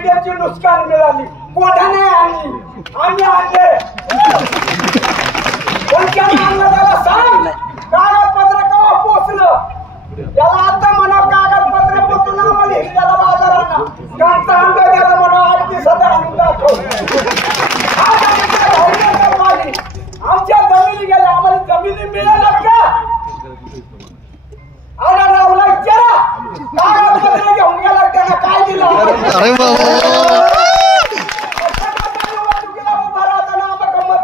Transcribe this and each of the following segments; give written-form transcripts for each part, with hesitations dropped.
हिरड्याची नुकसान मिळाली मोठा नाही आम्ही आणले कोणत्या त्याला सांग कागदपत्र केव्हा पोचलं याला आता म्हणा कागदपत्र पोचून आम्हाला हिरड्याला बाजारांना कांचा आणतो त्याला म्हणा 8 दिवसात आणून दाखव आमच्या जमिनी गेल्या आम्हाला जमिनी मिळाल्या का आला रावला विचारा कागदपत्र घेऊन गेला त्याला काय दिलं अरे मत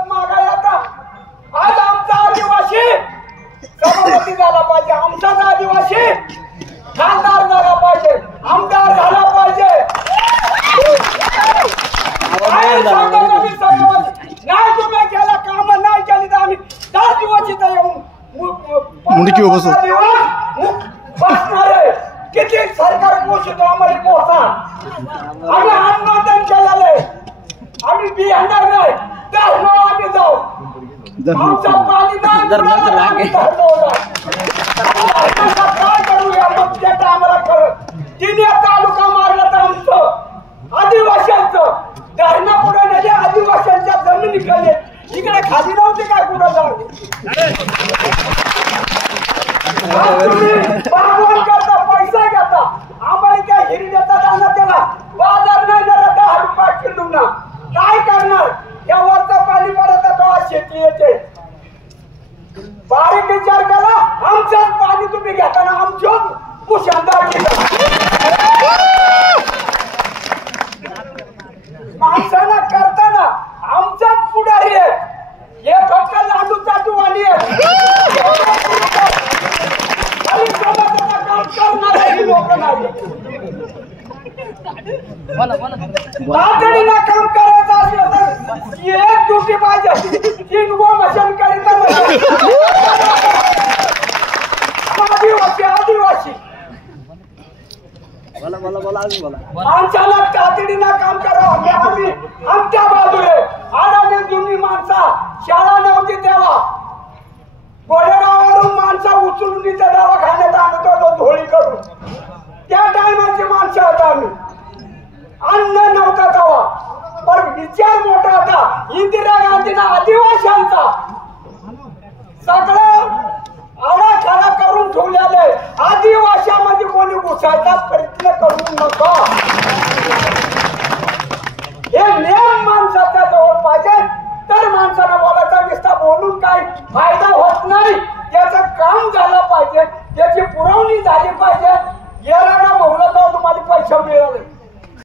मागायला आज आमचा आदिवासी सभापती झाला पाहिजे आमचाच आदिवासी खासदार झाला पाहिजे आमदार झाला पाहिजे नाही तुम्ही केला काम नाही केली तर आम्ही 10 दिवस इथं येऊन बसणार आहे किती सरकार पोषितो आम्हाला पोसा आम्ही आंदोलन केलेलं आहे आम्ही बिहार नाही धर्म आम्ही जाऊ आमचा पाणी नाही काय करूया मग त्या टायमाला कळत तिने तालुका मारला तर आमचं आदिवासींचं धरणा पुढे नेले आदिवासींच्या जमिनी खाली इकडे खाली नव्हते काय कुठं जाऊ बागवान करता पैसा घेता आम्हाला त्या हिरड्याचा दाना त्याला बाजार नाही झाला 10 रुपये किलो ना काय करणार या वरचं पाणी पडत तेव्हा शेती येते बारीक विचार करा आमचंच पाणी तुम्ही घेताना आमचं कुशांदार माणसाला करताना आमचाच पुढारी आहे हे फक्त लाडू चाटूवाली आहे तातडीनं काम करायचं असलं तर एक ड्युटी पाहिजे 3 मशीन करीत आदिवासी माणसाला तातडीनं काम करावं आम्ही आमच्या बाजूने आडाने जुनी माणसा शाळा नव्हती तेव्हा गोडेगावावरून माणसं उचलून तिथे दवाखान्यात आणत होतो धोळी करून त्या टायमाची माणसं होता आम्ही अन्न नव्हता तेव्हा पण विचार मोठा होता इंदिरा गांधींना आदिवासींचा सगळं आडाखाडा करून ठेवलेले आदिवासीमध्ये कोणी घुसायचा प्रयत्न करू नका हे नियम माणसाच्या जवळ पाहिजे तर माणसाला बोलायचा दिसता बोलून काय फायदा होत नाही त्याचं काम झालं पाहिजे त्याची पुरवणी झाली पाहिजे